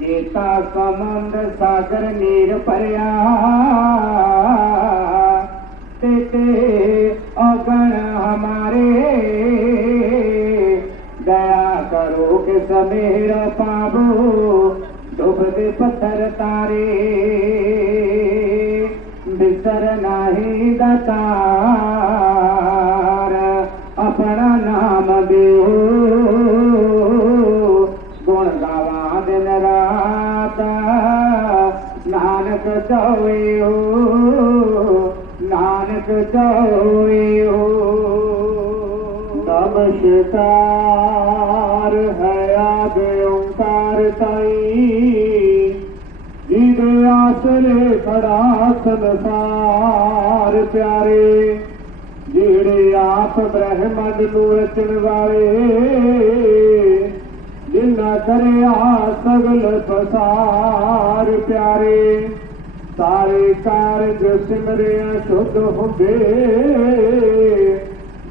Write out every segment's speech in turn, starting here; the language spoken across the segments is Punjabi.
जेता समंद सागर नीर परिया ਓੰਕਾਰ ਤਾਈ। ਜਿਹਦੇ ਆਸਰੇ ਖੜਾ ਸੰਸਾਰ ਪਿਆਰੇ, ਜਿਹੜੇ ਆਪ ਬ੍ਰਹਮੰਡ ਨੂੰ ਰਚਣ ਵਾਲੇ ਜਿਨਾ ਕਰਿਆ ਸਗਲ ਪਸਾਰ ਪਿਆਰੇ। ਸਾਰੇ ਕਾਰਜ ਸਿਮਰਿਆ ਸ਼ੁੱਧ ਹੁੰਦੇ,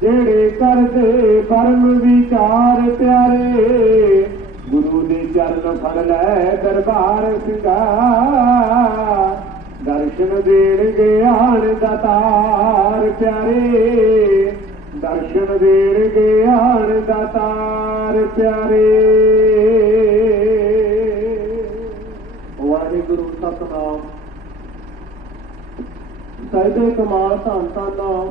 ਜਿਹੜੇ ਕਰਦੇ ਪਰਮ ਵਿਚਾਰ ਪਿਆਰੇ। ਚਰਨ ਫੜ ਲੈ ਦਰਬਾਰ ਸਿਗਾ ਦਰਸ਼ਨ ਦੇਣ ਗਿਆਨ ਦਾਤਾਰ ਪਿਆਰੇ। ਦਰਸ਼ਨ ਦੇਣ ਗਿਆਨ ਦਾਤਾਰ ਪਿਆਰੇ। ਵਾਹਿਗੁਰੂ ਸਤਨਾਮ। ਸਹਿਬੇ ਕਮਾਲ ਧੰਨ ਧੰਨ। ਨਾਮ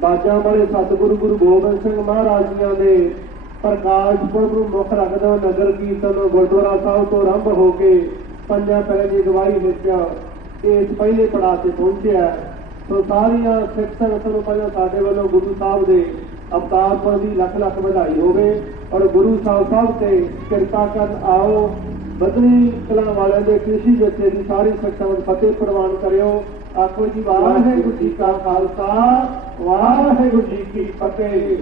ਬਾਜਾਂ ਵਾਲੇ ਸਤਿਗੁਰੂ ਗੁਰੂ ਗੋਬਿੰਦ ਸਿੰਘ ਮਹਾਰਾਜ ਜੀਆਂ ਦੇ ਪ੍ਰਕਾਸ਼ ਪੁਰਬ ਨੂੰ ਮੁੱਖ ਰੱਖਦੇ ਨਗਰ ਕੀਰਤਨ ਗੁਰਦੁਆਰਾ ਸਾਹਿਬ ਤੋਂ ਆਰੰਭ ਹੋ ਕੇ ਪੰਜਾਂ ਪਹਿਰੇ ਦੀ ਗਵਾਹੀ ਵਿੱਚ ਇਸ ਪਹਿਲੇ ਪੜਾਅ ਤੇ ਪਹੁੰਚਿਆ ਸੋ ਸਾਰੀਆਂ ਸਿੱਖ ਸੰਗਤਾਂ ਨੂੰ ਪਹਿਲਾਂ ਸਾਡੇ ਵੱਲੋਂ ਗੁਰੂ ਸਾਹਿਬ ਦੇ ਅਵਤਾਰ ਪੁਰਬ ਦੀ ਲੱਖ ਲੱਖ ਵਧਾਈ ਹੋਵੇ ਔਰ ਗੁਰੂ ਸਾਹਿਬ ਸਭ ਤੇ ਕਿਰਪਾ ਕਰਨ ਆਓ ਬਦਲੀ ਕਲਾਂ ਵਾਲਿਆਂ ਦੇ ਕ੍ਰਿਸ਼ੀ ਜਥੇ ਦੀ ਸਾਰੀ ਸੰਗਤਾਂ ਨੂੰ ਫਤਿਹ ਪ੍ਰਵਾਨ ਕਰਿਓ। ਆਖੋ ਜੀ, ਵਾਹਿਗੁਰੂ ਜੀ ਕਾ ਖਾਲਸਾ, ਵਾਹਿਗੁਰੂ ਜੀ ਕੀ ਫਤਿਹ।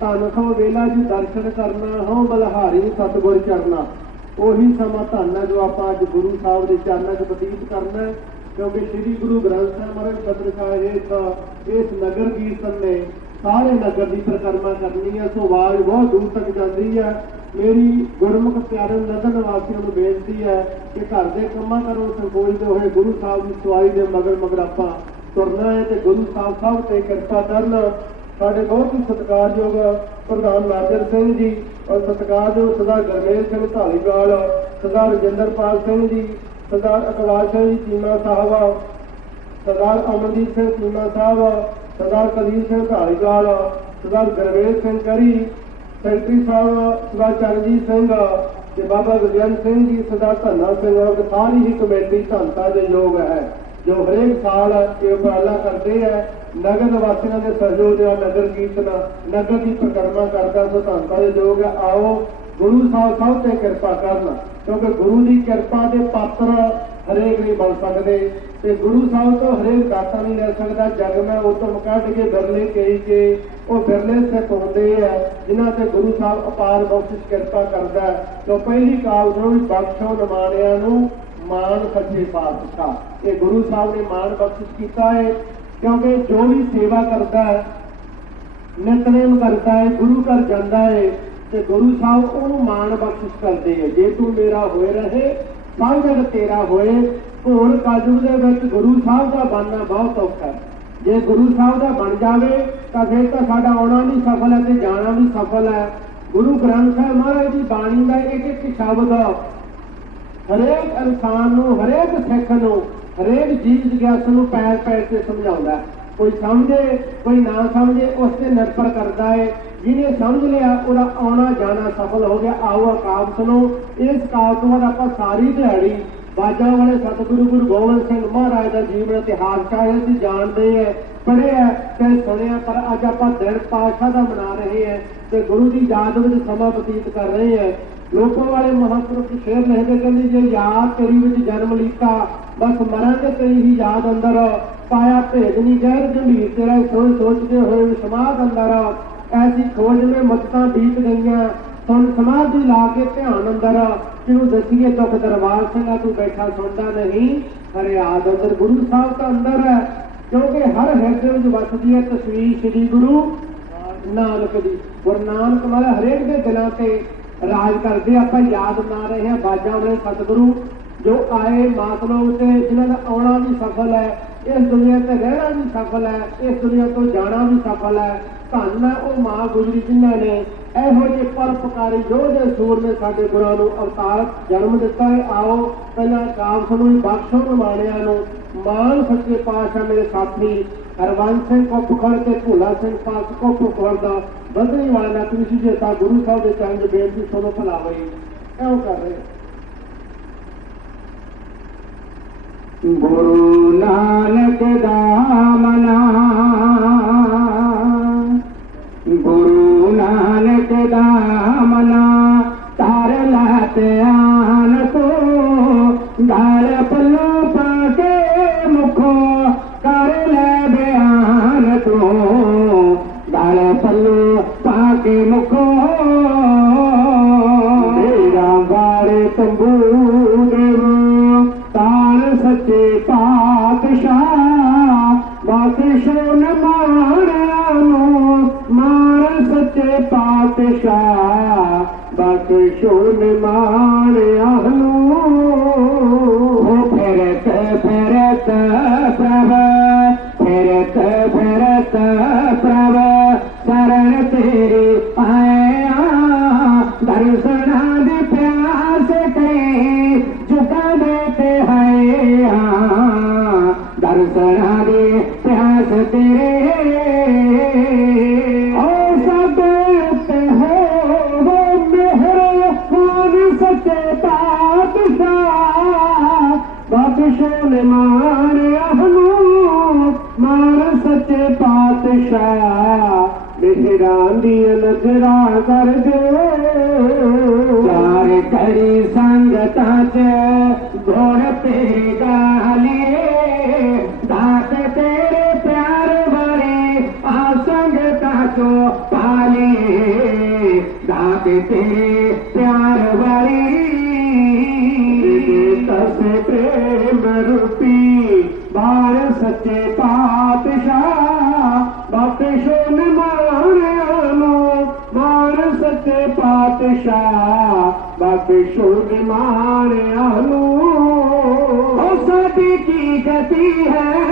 ਧੰਨ ਸੋ ਵੇਲਾ ਜੀ ਦਰਸ਼ਨ ਕਰਨਾ ਹੋ ਬਲਹਾਰੀ ਸਤਿਗੁਰ ਚਰਨਾ। ਉਹੀ ਸਮਾਂ ਧੰਨ ਹੈ ਜੋ ਆਪਾਂ ਅੱਜ ਗੁਰੂ ਸਾਹਿਬ ਦੇ ਚਰਨਾਂ 'ਚ ਬਤੀਤ ਕਰਨਾ ਹੈ, ਕਿਉਂਕਿ ਸ੍ਰੀ ਗੁਰੂ ਗ੍ਰੰਥ ਸਾਹਿਬ ਮਹਾਰਾਜ ਪਤਰਕਾਰ ਇਸ ਇਸ ਨਗਰ ਕੀਰਤਨ ਨੇ ਸਾਰੇ ਨਗਰ ਦੀ ਪਰਿਕਰਮਾ ਕਰਨੀ ਹੈ, ਸੋ ਆਵਾਜ਼ ਬਹੁਤ ਦੂਰ ਤੱਕ ਜਾਂਦੀ ਹੈ। ਮੇਰੀ ਗੁਰਮੁਖ ਪਿਆਰੇ ਨਗਰ ਵਾਸੀਆਂ ਨੂੰ ਬੇਨਤੀ ਹੈ ਕਿ ਘਰ ਦੇ ਕੰਮਾਂ ਕਰੋ ਸੰਕੋਚਦੇ ਹੋਏ ਗੁਰੂ ਸਾਹਿਬ ਦੀ ਸਵਾਰੀ ਦੇ ਮਗਰ ਮਗਰ ਆਪਾਂ ਤੁਰਨਾ ਹੈ ਤੇ ਗੁਰੂ ਸਾਹਿਬ ਸਭ ਤੇ ਕਿਰਪਾ ਕਰਨ ਸਾਡੇ ਬਹੁਤ ਹੀ ਸਤਿਕਾਰਯੋਗ ਪ੍ਰਧਾਨ ਨਾਜਰ ਸਿੰਘ ਜੀ ਔਰ ਸਤਿਕਾਰਯੋਗ ਸਰਦਾਰ ਗਰਮੇਲ ਸਿੰਘ ਢਾਲੀਵਾਲ ਸਰਦਾਰ ਰਜਿੰਦਰਪਾਲ ਸਿੰਘ ਜੀ ਸਰਦਾਰ ਅਕਵਾਲ ਸਿੰਘ ਜੀ ਚੀਮਾ ਸਾਹਿਬ ਸਰਦਾਰ ਅਮਨਦੀਪ ਸਿੰਘ ਚੀਮਾ ਸਾਹਿਬ ਸਰਦਾਰ ਕਲੀਰ ਸਿੰਘ ਢਾਲੀਵਾਲ ਸਰਦਾਰ ਗਰਵੇਲ ਸਿੰਘ ਕਰੀ, ਸੈਕਟਰੀ ਸਾਹਿਬ ਸਰਦਾਰ ਚਰਨਜੀਤ ਸਿੰਘ ਤੇ ਬਾਬਾ ਗੁਰਜੰਤ ਸਿੰਘ ਜੀ ਸਰਦਾਰ ਧੰਨਾ ਸਿੰਘ ਔਰ ਸਾਰੀ ਹੀ ਕਮੇਟੀ ਧੰਤਾ ਦੇ ਯੋਗ ਹੈ। ਜੋ ਹਰੇਕ ਸਾਲ ਇਹ ਉਪਰਾਲਾ ਕਰਦੇ ਹੈ ਨਗਰ ਵਾਸੀਆਂ ਦੇ ਸਹਿਯੋਗ ਨਾਲ ਨਗਰ ਕੀਰਤਨ, ਨਗਰ ਦੀ ਪ੍ਰਕਰਮਾ ਕਰਦਾ ਸੋ ਧੰਤਾ ਦੇ ਲੋਕ ਆਓ, ਗੁਰੂ ਸਾਹਿਬ ਸਭ ਤੇ ਕਿਰਪਾ ਕਰਨ, ਕਿਉਂਕਿ ਗੁਰੂ ਦੀ ਕਿਰਪਾ ਦੇ ਪਾਤਰ ਹਰੇਕ ਨਹੀਂ ਬਣ ਸਕਦੇ। ਤੇ ਗੁਰੂ ਸਾਹਿਬ ਤੋਂ ਹਰੇਕ ਦਾਤਾ ਨਹੀਂ ਲੈ ਸਕਦਾ। ਜਗ ਮੈਂ ਉਤਮ ਕੱਢ ਕੇ ਬਿਰਲੇ ਕਹੀ ਕੇ ਉਹ ਬਿਰਲੇ ਸਿੱਖ ਹੁੰਦੇ ਆ, ਜਿਨ੍ਹਾਂ ਤੇ ਗੁਰੂ ਸਾਹਿਬ ਅਪਾਰ ਬਖਸ਼ਿਸ਼ ਕਿਰਪਾ ਕਰਦਾ ਤੋਂ ਪਹਿਲੀ ਕਾਲ ਨੂੰ ਵੀ ਬਖਸ਼ੋ ਨਿਮਾਣਿਆਂ ਨੂੰ ਮਾਨ ਸੱਚੇ ਪਾਤਸ਼ਾਹ। ਇਹ ਗੁਰੂ ਸਾਹਿਬ ਨੇ ਮਾਨ ਬਖਸ਼ਿਸ਼ ਕੀਤਾ ਹੈ ਕਿਉਂਕਿ ਜੋ ਵੀ ਸੇਵਾ ਕਰਦਾ ਹੈ, ਨਿਤਨੇਮ ਕਰਦਾ ਹੈ, ਗੁਰੂ ਘਰ ਜਾਂਦਾ ਹੈ ਤੇ ਗੁਰੂ ਸਾਹਿਬ ਉਹਨੂੰ ਮਾਣ ਬਖਸ਼ਿਸ਼ ਕਰਦੇ ਹੈ ਜੇ ਤੂੰ ਮੇਰਾ ਹੋਏ ਰਹੇ ਸਭ ਜਗ ਤੇਰਾ ਹੋਏ, ਘੋਰ ਕਾਜੂ ਦੇ ਵਿੱਚ ਗੁਰੂ ਸਾਹਿਬ ਦਾ ਬਣਨਾ ਬਹੁਤ ਔਖਾ ਹੈ। ਜੇ ਗੁਰੂ ਸਾਹਿਬ ਦਾ ਬਣ ਜਾਵੇ, ਤਾਂ ਫਿਰ ਤਾਂ ਸਾਡਾ ਆਉਣਾ ਵੀ ਸਫਲ ਹੈ ਤੇ ਜਾਣਾ ਵੀ ਸਫਲ ਹੈ। ਗੁਰੂ ਗ੍ਰੰਥ ਸਾਹਿਬ ਮਹਾਰਾਜ ਦੀ ਬਾਣੀ ਦਾ ਇੱਕ ਇੱਕ ਸ਼ਬਦ ਹਰੇਕ ਇਨਸਾਨ ਨੂੰ, ਹਰੇਕ ਸਿੱਖ ਨੂੰ, ਹਰੇਕ ਜੀਵ ਜਗਿਆਸ ਨੂੰ ਪੈਰ ਪੈਰ ਤੇ ਸਮਝਾਉਂਦਾ ਕੋਈ ਸਮਝੇ, ਕੋਈ ਨਾ ਸਮਝੇ, ਉਸ ਤੇ ਨਿਰਭਰ ਕਰਦਾ ਹੈ ਜਿਹਨੇ ਸਮਝ ਲਿਆ, ਉਹਦਾ ਆਉਣਾ ਜਾਣਾ ਸਫਲ ਹੋ ਗਿਆ। ਆਓ ਆਕਾਬ ਸੁਣੋ। ਇਸ ਕਾਲ ਤੋਂ ਬਾਅਦ ਆਪਾਂ ਸਾਰੀ ਦਿਹਾੜੀ ਬਾਜਾਂ ਵਾਲੇ ਸਤਿਗੁਰੂ ਗੁਰੂ ਗੋਬਿੰਦ ਸਿੰਘ ਮਹਾਰਾਜ ਦਾ ਜੀਵਨ ਇਤਿਹਾਸ ਚਾਹੇ ਅਸੀਂ ਜਾਣਦੇ ਹਾਂ ਪੜ੍ਹਿਆ ਤੇ ਸੁਣਿਆ, ਪਰ ਅੱਜ ਆਪਾਂ ਦਿਨ ਪਾਸ਼ਾ ਦਾ ਮਨਾ ਰਹੇ ਹੈ ਤੇ ਗੁਰੂ ਦੀ ਯਾਦ ਵਿੱਚ ਸਮਾਂ ਬਤੀਤ ਕਰ ਰਹੇ ਹੈ। ਲੋਕਾਂ ਵਾਲੇ ਮਹਾਂਪੁਰਖ ਸ਼ੇਰ ਲਿਖਦੇ ਕਹਿੰਦੇ, ਜੇ ਯਾਦ ਤੇਰੀ ਵਿੱਚ ਜਨਮ ਲੀਤਾ, ਬਸ ਮਰਾਂਗੇ ਤੇਰੀ ਹੀ ਯਾਦ ਅੰਦਰ। ਪਾਇਆ ਭੇਦਨੀ ਗੈਰ ਗੰਭੀਰ, ਤੇਰਾ ਸੋਚ ਸੋਚਦੇ ਹੋਏ ਵੀ ਸਮਾਧ ਅੰਦਰ। ਐਸੀ ਖੋਜ ਮੇ ਮੱਤਾਂ ਬੀਤ ਗਈਆਂ ਸੁਣ ਸਮਾਧੀ ਲਾ ਕੇ ਧਿਆਨ ਅੰਦਰ। ਕਿਉਂ ਦਸੀਏ ਦੁੱਖ ਦਰਬਾਰ ਸਿੰਘਾ ਤੂੰ ਬੈਠਾ ਸੁਣਦਾ ਨਹੀਂ। ਹਰੇ ਆਦ ਅੰਦਰ ਗੁਰੂ ਸਾਹਿਬ ਦਾ ਅੰਦਰ ਹੈ ਕਿਉਂਕਿ ਹਰ ਹਿਰਦੇ ਵਿੱਚ ਵਸਦੀ ਹੈ ਤਸਵੀਰ ਸ੍ਰੀ ਗੁਰੂ ਨਾਨਕ ਦੀ। ਗੁਰੂ ਨਾਨਕ ਵਾਲਾ ਹਰੇਕ ਦੇ ਦਿਲਾਂ ਤੇ ਰਾਜ ਕਰਦੇ ਆਪਾਂ ਯਾਦ ਨਾ ਰਹੇ ਹਾਂ ਬਾਜਾਂ ਵਾਲੇ ਸਤਿਗੁਰੂ ਜੋ ਆਏ ਮਾਤਮਾ ਤੇ ਜਿਨ੍ਹਾਂ ਦਾ ਆਉਣਾ ਵੀ ਸਫਲ ਹੈ, ਇਸ ਦੁਨੀਆ ਤੇ ਰਹਿਣਾ ਵੀ ਸਫਲ ਹੈ, ਇਸ ਦੁਨੀਆ ਤੋਂ ਜਾਣਾ ਵੀ ਸਫਲ ਹੈ। ਧੰਨ ਉਹ ਮਾਂ ਗੁਜਰੀ ਜਿਨ੍ਹਾਂ ਨੇ ਇਹੋ ਜਿਹੇ ਪਰਪਕਾਰੀ ਯੋਧੇ ਸੂਰ ਸਾਡੇ ਗੁਰਾਂ ਨੂੰ ਅਵਤਾਰ ਜਨਮ ਦਿੱਤਾ ਹੈ। ਆਓ ਪਹਿਲਾਂ ਕਾਬਸ ਨੂੰ ਵੀ ਬਖਸ਼ੋ ਨਿਮਾਣਿਆਂ ਨੂੰ। ਮਾਨ ਸੱਚੇ ਪਾਤਸ਼ਾਹ ਮੇਰੇ ਸਾਥੀ ਹਰਵੰਸ ਸਿੰਘ ਕੋਪ ਤੇ ਭੋਲਾ ਸਿੰਘ ਪਾਸ ਕੋਪ ਦਾ ਬਦਲੀ ਵਾਲਾ ਨਾ ਤੁਸੀਂ ਜੇ ਤਾਂ ਗੁਰੂ ਸਾਹਿਬ ਦੇ ਚਰਨ ਬੇਨਤੀ ਸੁਣੋ ਭਲਾ ਹੋਈ ਕਿਉਂ ਕਰ ਰਹੇ ਗੁਰੂ ਨਾਨਕ ਦਾ ਮਨਾ ਬਾਦਸ਼ਾਹ ਨ प्यार वारी तस प्रेम रूपी बार सचे पातशाह। बप न माण बार सचे पातशाह। बप न माण आलू। सॼी की गति है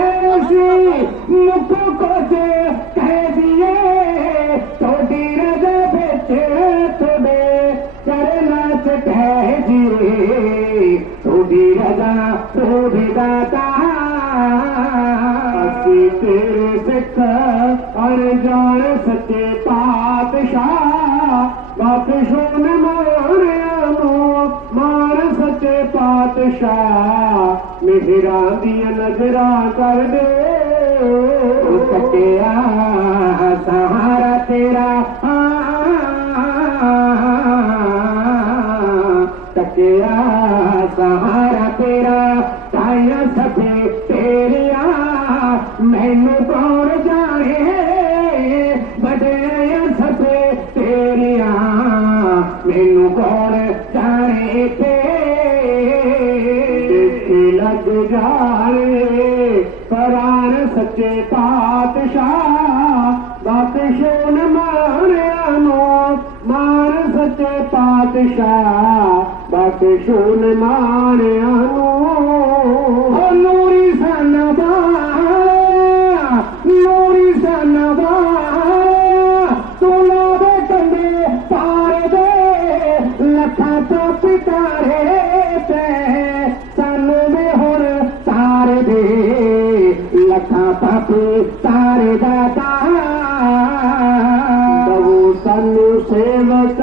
तारे ਦਾਤਾ सनू सेवक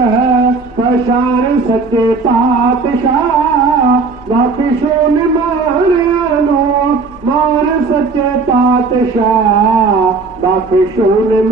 परशान सचे पातशाह बापी छो न मारो मार सचे पातशाह बापी न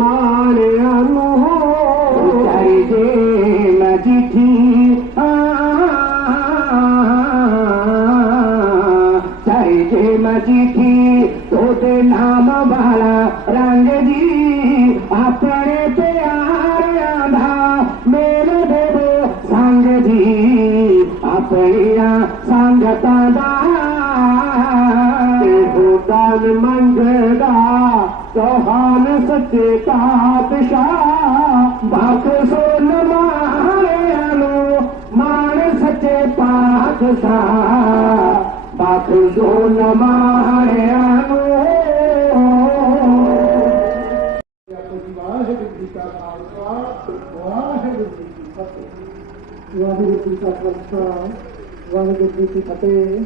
सचे जी की फतेह।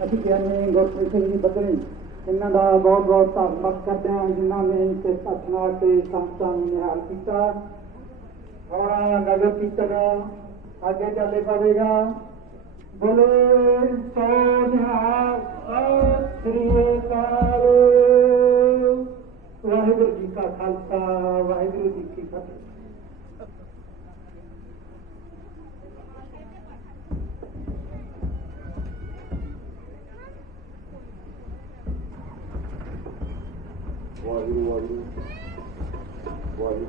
अॼु वाहित वाहि वाहिते अधी कई ਇਹਨਾਂ ਦਾ ਬਹੁਤ ਬਹੁਤ ਧੰਨਵਾਦ ਕਰਦੇ ਹਾਂ, ਜਿਨ੍ਹਾਂ ਨੇ ਇਸ ਸਥਨਾ ਤੇ ਸੰਤਾਂ ਨੂੰ ਨਿਹਾਲ ਕੀਤਾ। ਹੁਣ ਨਗਰ ਕੀਰਤਨ ਅੱਗੇ ਚੱਲੇ ਪਵੇਗਾ। ਬੋਲੇ ਸੋ ਸ੍ਰੀ ਅਕਾਲ। ਵਾਹਿਗੁਰੂ ਜੀ ਕਾ ਖਾਲਸਾ, ਵਾਹਿਗੁਰੂ ਜੀ ਕੀ ਫਤਿਹ। Valeu, valeu. Valeu.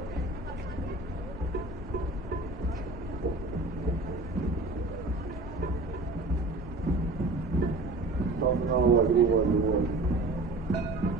Terminal, valeu, valeu, valeu.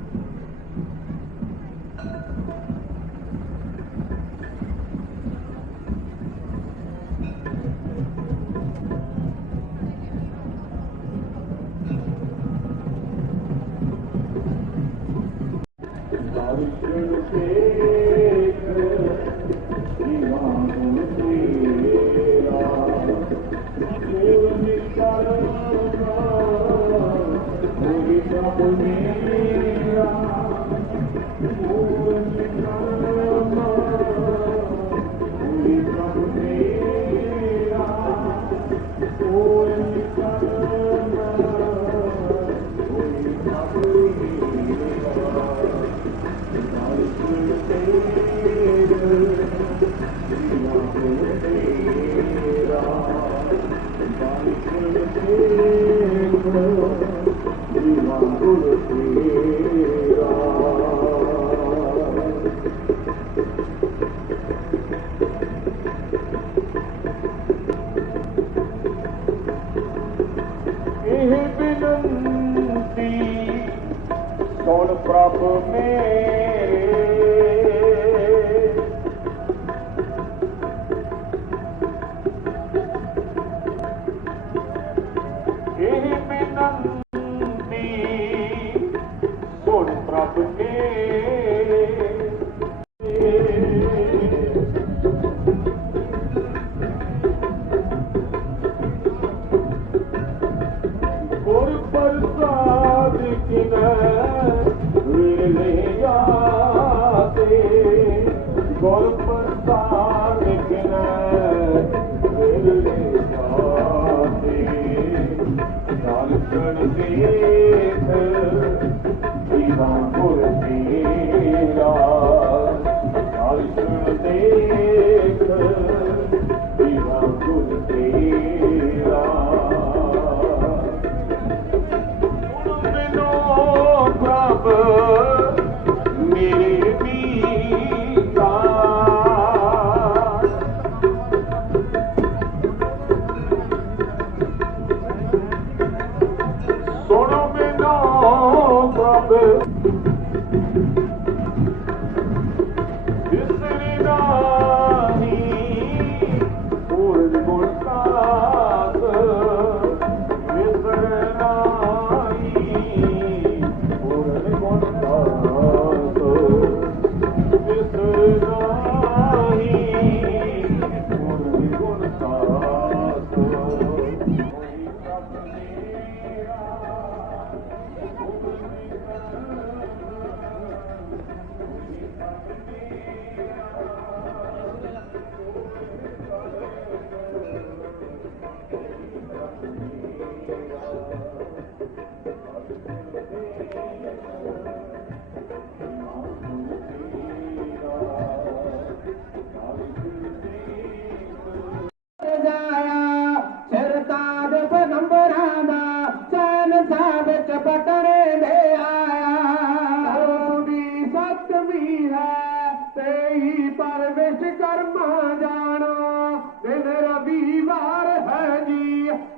ਕਰਮਾ ਜਾਣੋ। ਦਿਨ ਰਵੀਵਾਰ ਹੈ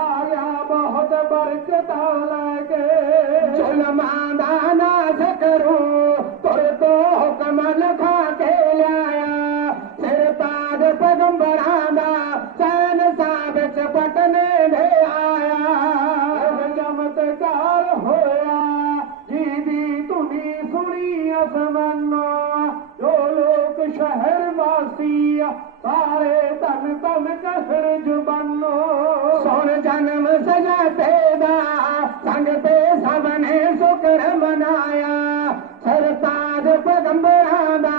आया बरता लॻे चलमा से करो तो कम लखा सिर पैगंबरा सैन साबित पटने सारे तन तन कसर जुबानो सोन जन्म सजा पैदा संग ते सबने शुक्र मनाया सरताज पगंबरा दा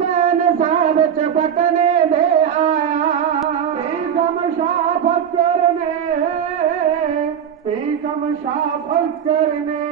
सैन साध चपकने दे आया पीगम शाह फकर ने पीगम शाह फकर ने